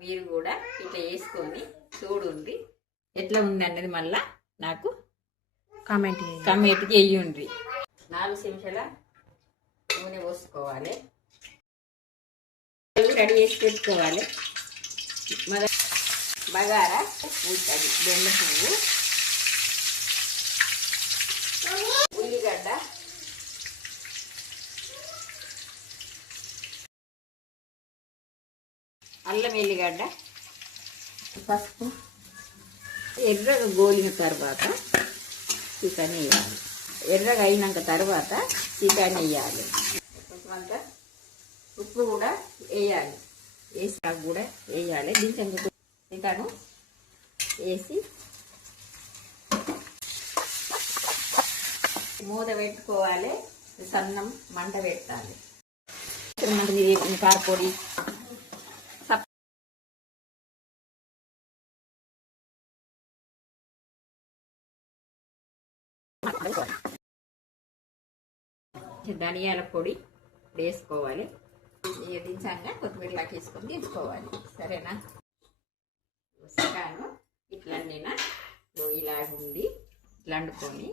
మీరు కూడా ఇట్లా వేసుకొని చూడండి ఎట్లా ఉంది అన్నది మళ్ళా నాకు కామెంట్ చేయండి. 4 చెంచాల నూనె పోసుకోవాలి. రెడీ చేసి పెట్టుకోవాలి. బగారా ఉంటుంది, బెండ పువ్వు, ఉల్లిగడ్డ, అల్లం ఎల్లిగడ్డ, పసుపు. ఎర్రగా గోలిన తర్వాత చికెన్ వేయాలి. ఎర్రగా అయినాక తర్వాత చికెన్ వేయాలి. కొంత ఉప్పు కూడా వేయాలి. వేసాక కూడా వేయాలి. దీంట్లో చికెన్ వేసి మూత పెట్టుకోవాలి. సన్నం మంట పెట్టాలి. కారపొడి, ధనియాల పొడి వేసుకోవాలి. దించంగా కొత్తిమీర తీసుకొని తీసుకోవాలి. సరేనా? చికెన్ ఇట్లా ఇలాగుంది. ఇట్లా వండుకొని